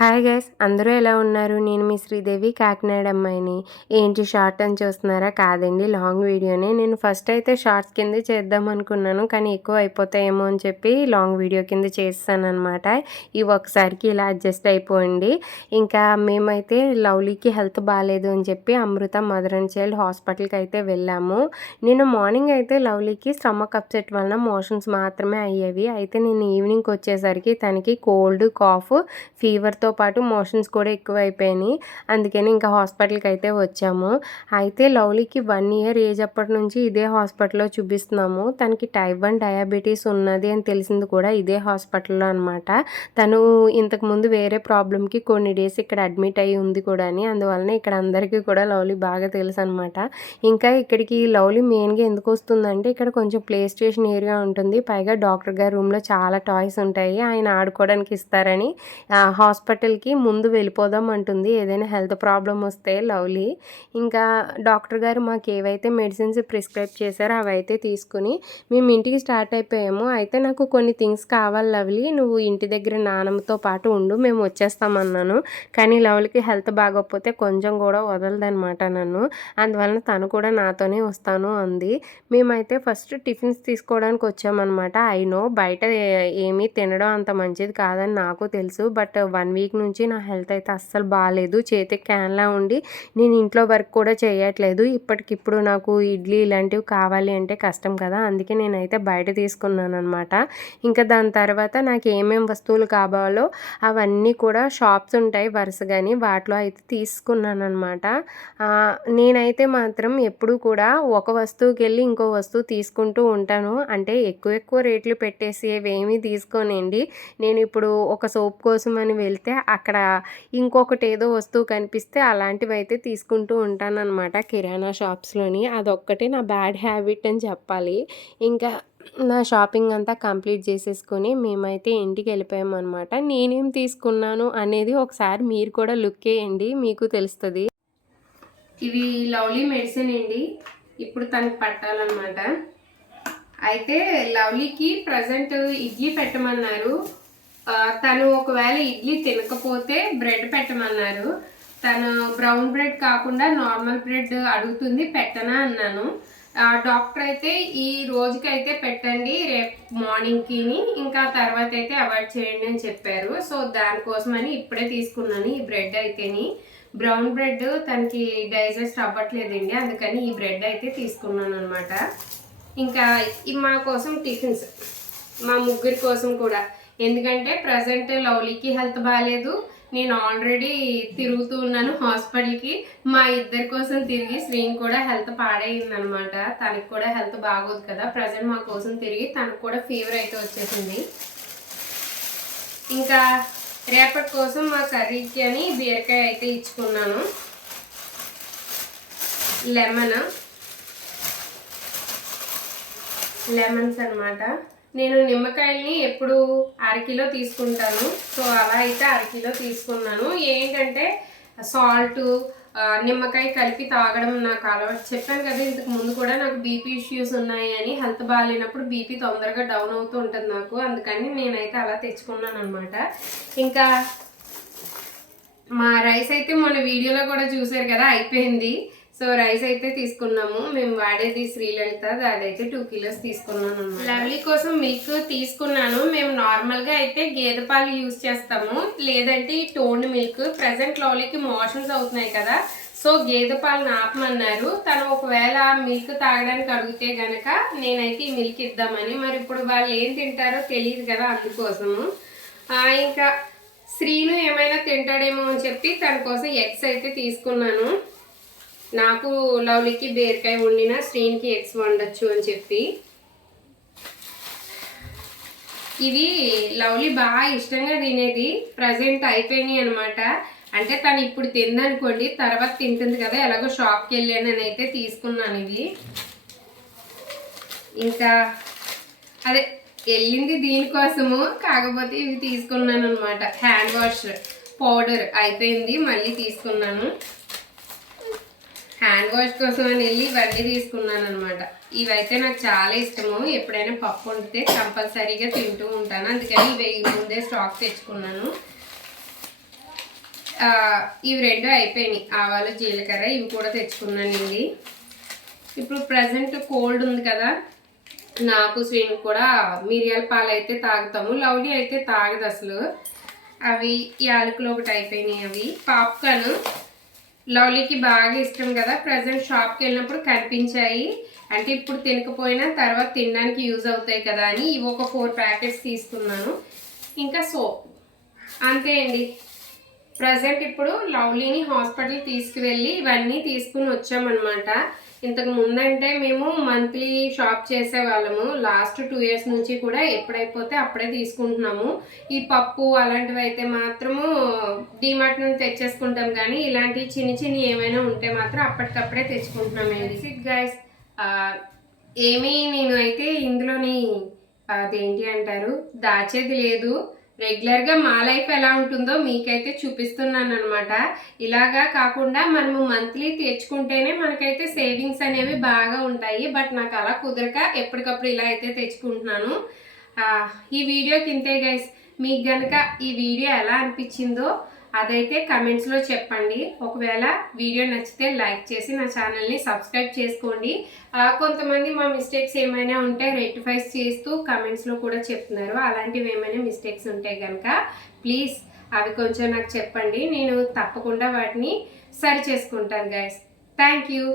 Hi guys, అందరూ ఎలా ఉన్నారు? నేను మీ శ్రీదేవి, కాకినాడ అమ్మాయిని. ఏంటి షార్ట్ అని చూస్తున్నారా? కాదండి, లాంగ్ వీడియోనే. నేను ఫస్ట్ అయితే షార్ట్స్ కింద చేద్దాం అనుకున్నాను, కానీ ఎక్కువ అయిపోతాయేమో అని చెప్పి లాంగ్ వీడియో కింద చేస్తానన్నమాట. ఈ ఒకసారికి ఇలా అడ్జస్ట్ అయిపోయింది. ఇంకా మేమైతే లవ్లీకి హెల్త్ బాగాలేదు అని చెప్పి అమృత మదర్ అండ్ చైల్డ్ హాస్పిటల్కి అయితే వెళ్ళాము. నేను మార్నింగ్ అయితే లవ్లీకి స్టమక్ అప్సెట్ వలన మోషన్స్ మాత్రమే అయ్యేవి. అయితే నేను ఈవినింగ్కి వచ్చేసరికి తనకి కోల్డ్, కాఫ్, ఫీవర్తో పాటు మోషన్స్ కూడా ఎక్కువైపోయినాయి. అందుకని ఇంకా హాస్పిటల్కి అయితే వచ్చాము. అయితే లవ్లీకి 1 ఇయర్ ఏజ్ అప్పటి నుంచి ఇదే హాస్పిటల్లో చూపిస్తున్నాము. తనకి టైప్ 1 డయాబెటీస్ ఉన్నది అని తెలిసింది కూడా ఇదే హాస్పిటల్లో అనమాట. తను ఇంతకుముందు వేరే ప్రాబ్లంకి కొన్ని డేస్ ఇక్కడ అడ్మిట్ అయ్యి ఉంది కూడా అని, అందువలన ఇక్కడ అందరికీ కూడా లవ్లీ బాగా తెలుసు అనమాట. ఇంకా ఇక్కడికి లవ్లీ మెయిన్గా ఎందుకు వస్తుందంటే ఇక్కడ కొంచెం ప్లే స్టేషన్ ఏరియా ఉంటుంది. పైగా డాక్టర్ గారి రూమ్లో చాలా టాయ్స్ ఉంటాయి, ఆయన ఆడుకోవడానికి ఇస్తారని హాస్పిటల్కి ముందు వెళ్ళిపోదాం అంటుంది ఏదైనా హెల్త్ ప్రాబ్లం వస్తే లవ్లీ. ఇంకా డాక్టర్ గారు మాకు ఏవైతే మెడిసిన్స్ ప్రిస్క్రైబ్ చేశారో అవైతే తీసుకుని మేము ఇంటికి స్టార్ట్ అయిపోయాము. అయితే నాకు కొన్ని థింగ్స్ కావాలి లవ్లీ, నువ్వు ఇంటి దగ్గర నాన్నమ్మతో పాటు ఉండు, మేము వచ్చేస్తామన్నాను. కానీ లవ్లీకి హెల్త్ బాగోకపోతే కొంచెం కూడా వదలదనమాట నన్ను. అందువలన తను కూడా నాతోనే వస్తాను అంది. మేమైతే ఫస్ట్ టిఫిన్స్ తీసుకోవడానికి వచ్చామన్నమాట. నో బయట ఏమీ తినడం అంత మంచిది కాదని నాకు తెలుసు. బట్ 1 వీక్ నుంచి నా హెల్త్ అయితే అస్సలు బాగాలేదు. చేతికి క్యాన్లా ఉండి నేను ఇంట్లో వర్క్ కూడా చేయట్లేదు. ఇప్పటికిప్పుడు నాకు ఇడ్లీ ఇలాంటివి కావాలి అంటే కష్టం కదా, అందుకే నేనైతే బయట తీసుకున్నాను అనమాట. ఇంకా దాని తర్వాత నాకు ఏమేమి వస్తువులు కావాలో అవన్నీ కూడా షాప్స్ ఉంటాయి వరుసగాని, వాటిలో అయితే తీసుకున్నాను అనమాట. నేనైతే మాత్రం ఎప్పుడు కూడా ఒక వస్తువుకి వెళ్ళి ఇంకో వస్తువు తీసుకుంటూ ఉంటాను. అంటే ఎక్కువ రేట్లు పెట్టేసి ఏమీ తీసుకోనండి. నేను ఇప్పుడు ఒక సోప్ కోసం అని వెళ్తే అక్కడ ఇంకొకటి ఏదో వస్తువు కనిపిస్తే అలాంటివి అయితే తీసుకుంటూ ఉంటానన్నమాట కిరాణా షాప్స్లోని. అదొక్కటే నా బ్యాడ్ హ్యాబిట్ అని చెప్పాలి. ఇంకా నా షాపింగ్ అంతా కంప్లీట్ చేసేసుకొని మేమైతే ఇంటికి వెళ్ళిపోయామన్నమాట. నేనేం తీసుకున్నాను అనేది ఒకసారి మీరు కూడా లుక్ వేయండి, మీకు తెలుస్తుంది. ఇవి లవ్లీ మెడిసిన్ అండి, ఇప్పుడు తనకి పట్టాలన్నమాట. అయితే లవ్లీకి ప్రజెంట్ ఇడ్లీ పెట్టమన్నారు. తను ఒకవేళ ఇడ్లీ తినకపోతే బ్రెడ్ పెట్టమన్నారు. తను బ్రౌన్ బ్రెడ్ కాకుండా నార్మల్ బ్రెడ్ అడుగుతుంది, పెట్టనా అన్నాను. డాక్టర్ అయితే ఈ రోజుకైతే పెట్టండి, రేపు మార్నింగ్కిని, ఇంకా తర్వాత అయితే అవాయిడ్ చేయండి అని చెప్పారు. సో దానికోసమని ఇప్పుడే తీసుకున్నాను ఈ బ్రెడ్ అయితేని. బ్రౌన్ బ్రెడ్ తనకి డైజెస్ట్ అవ్వట్లేదండి, అందుకని ఈ బ్రెడ్ అయితే తీసుకున్నాను అనమాట. ఇంకా మా కోసం టిఫిన్స్, మా ముగ్గురి కోసం కూడా. ఎందుకంటే ప్రజెంట్ లవ్లీకి హెల్త్ బాగాలేదు, నేను ఆల్రెడీ తిరుగుతూ ఉన్నాను హాస్పిటల్కి. మా ఇద్దరి కోసం తిరిగి శ్రీని కూడా హెల్త్ పాడైందనమాట. తనకి కూడా హెల్త్ బాగోదు కదా, ప్రజెంట్ మా కోసం తిరిగి తనకు కూడా ఫీవర్ అయితే వచ్చేసింది. ఇంకా రేపటి కోసం మా కర్రీకి అని బీరకాయ అయితే ఇచ్చుకున్నాను. లెమన్స్ అనమాట. నేను నిమ్మకాయల్ని ఎప్పుడు 1/2 కిలో తీసుకుంటాను. సో అలా అయితే 1/2 కిలో తీసుకున్నాను. ఏంటంటే సాల్ట్, నిమ్మకాయ కలిపి తాగడం నాకు అలవాటు. చెప్పాను కదా ఇంతకు ముందు కూడా నాకు బీపీ ఇష్యూస్ ఉన్నాయి అని. హెల్త్ బాగాలేనప్పుడు బీపీ తొందరగా డౌన్ అవుతూ ఉంటుంది నాకు, అందుకని నేనైతే అలా తెచ్చుకున్నాను అనమాట. ఇంకా మా రైస్ అయితే మొన్న వీడియోలో కూడా చూసారు కదా, అయిపోయింది. సో రైస్ అయితే తీసుకున్నాము. మేము వాడేది శ్రీలలిత, అదైతే 2 కిలోస్ తీసుకున్నాను. లవ్లీ కోసం మిల్క్ తీసుకున్నాను. మేము నార్మల్గా అయితే గేదె పాలు యూజ్ చేస్తాము, లేదంటే ఈ టోన్ మిల్క్. ప్రజెంట్ లవ్లీకి మోషన్స్ అవుతున్నాయి కదా, సో గేదె పాలు ఆపమన్నారు. తను ఒకవేళ మిల్క్ తాగడానికి అడిగితే గనక నేనైతే ఈ మిల్క్ ఇద్దామని. మరి ఇప్పుడు వాళ్ళు ఏం తింటారో తెలియదు కదా, అందుకోసము. ఇంకా శ్రీను ఏమైనా తింటాడేమో అని చెప్పి తన కోసం ఎగ్స్ అయితే తీసుకున్నాను. నాకు లవ్లీకి బీరకాయ వండిన, శ్రీనికి ఎగ్స్ వండొచ్చు అని చెప్పి. ఇవి లవ్లీ బాగా ఇష్టంగా తినేది, ప్రజెంట్ అయిపోయినాయి అనమాట. అంటే తను ఇప్పుడు తిందనుకోండి, తర్వాత తింటుంది కదా, ఎలాగో షాప్కి వెళ్ళానని అయితే తీసుకున్నాను ఇవి. ఇంకా అదే వెళ్ళింది దీనికోసము, కాకపోతే ఇవి తీసుకున్నాను అనమాట. హ్యాండ్ వాష్ పౌడర్ అయిపోయింది, మళ్ళీ తీసుకున్నాను. హ్యాండ్ వాష్ కోసం అని వెళ్ళి ఇవన్నీ తీసుకున్నాను అనమాట. ఇవైతే నాకు చాలా ఇష్టము, ఎప్పుడైనా పప్పు వండితే కంపల్సరీగా తింటూ ఉంటాను, అందుకని ఇవి ముందే స్టాక్ తెచ్చుకున్నాను. ఇవి రెండు అయిపోయినాయి, ఆవాలు జీలకర్ర ఇవి కూడా తెచ్చుకున్నానండి. ఇప్పుడు ప్రజెంట్ కోల్డ్ ఉంది కదా, నాకు శ్రీను కూడా మిరియాల పాలు అయితే తాగుతాము, లవ్లీ అయితే తాగదు అసలు. అవి యాలకులు ఒకటి అయిపోయినాయి. అవి పాప్కార్న్ లవ్లీకి బాగా ఇష్టం కదా, ప్రజెంట్ షాప్కి వెళ్ళినప్పుడు కనిపించాయి. అంటే ఇప్పుడు తినకపోయినా తర్వాత తినడానికి యూజ్ అవుతాయి కదా అని ఇవి ఒక 4 ప్యాకెట్స్ తీసుకున్నాను. ఇంకా సోప్, అంతే అండి. ప్రజెంట్ ఇప్పుడు లవ్లీని హాస్పిటల్ తీసుకువెళ్ళి ఇవన్నీ తీసుకుని వచ్చామన్నమాట. ఇంతకు ముందంటే మేము మంత్లీ షాప్ చేసేవాళ్ళము, లాస్ట్ 2 years నుంచి కూడా ఎప్పుడైపోతే అప్పుడే తీసుకుంటున్నాము. ఈ పప్పు అలాంటివి అయితే మాత్రము డిమార్ట్ నుండి తెచ్చేసుకుంటాం, కానీ ఇలాంటి చిన్ని చిన్ని ఏమైనా ఉంటే మాత్రం అప్పటికప్పుడే తెచ్చుకుంటున్నామండి. ఇట్ గైస్, ఏమీ నేను అయితే ఇందులోని అదేంటి అంటారు దాచేది లేదు. రెగ్యులర్గా మా లైఫ్ ఎలా ఉంటుందో మీకైతే చూపిస్తున్నాను అనమాట. ఇలాగా కాకుండా మనము మంత్లీ తెచ్చుకుంటేనే మనకైతే సేవింగ్స్ అనేవి బాగా ఉంటాయి. బట్ నాకు అలా కుదరక ఎప్పటికప్పుడు ఇలా అయితే తెచ్చుకుంటున్నాను. ఈ వీడియోకి ఇంతే గైస్. మీకు కనుక ఈ వీడియో ఎలా అనిపించిందో అదైతే కమెంట్స్లో చెప్పండి. ఒకవేళ వీడియో నచ్చితే లైక్ చేసి నా ఛానల్ని సబ్స్క్రైబ్ చేసుకోండి. కొంతమంది మా మిస్టేక్స్ ఏమైనా ఉంటే రెక్టిఫైస్ చేస్తూ కమెంట్స్లో కూడా చెప్తున్నారు. అలాంటివి ఏమైనా మిస్టేక్స్ ఉంటే కనుక ప్లీజ్ అవి కొంచెం నాకు చెప్పండి, నేను తప్పకుండా వాటిని సరి చేసుకుంటాను గైస్. Thank you.